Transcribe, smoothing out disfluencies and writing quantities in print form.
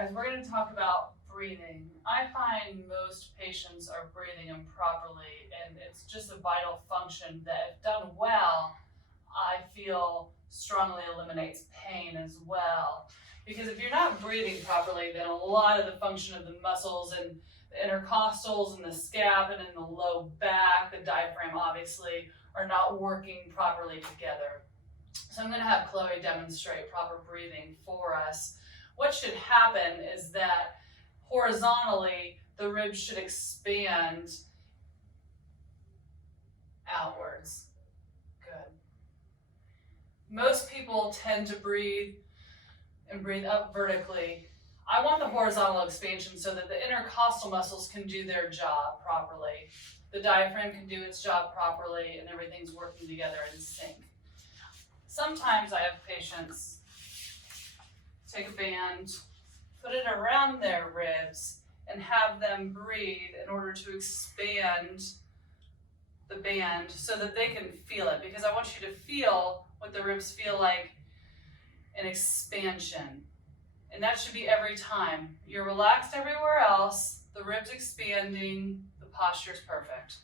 guys, we're going to talk about breathing. I find most patients are breathing improperly, and it's just a vital function that, if done well, I feel strongly eliminates pain as well. Because if you're not breathing properly, then a lot of the function of the muscles and the intercostals and the scap and in the low back, the diaphragm obviously, are not working properly together. So I'm going to have Kloie demonstrate proper breathing for us. What should happen is that horizontally, the ribs should expand outwards. Good. Most people tend to breathe up vertically. I want the horizontal expansion so that the intercostal muscles can do their job properly. The diaphragm can do its job properly, and everything's working together in sync. Sometimes I have patients take a band, put it around their ribs, and have them breathe in order to expand the band so that they can feel it, because I want you to feel what the ribs feel like in expansion. And that should be every time. You're relaxed everywhere else, the ribs expanding, the posture's perfect.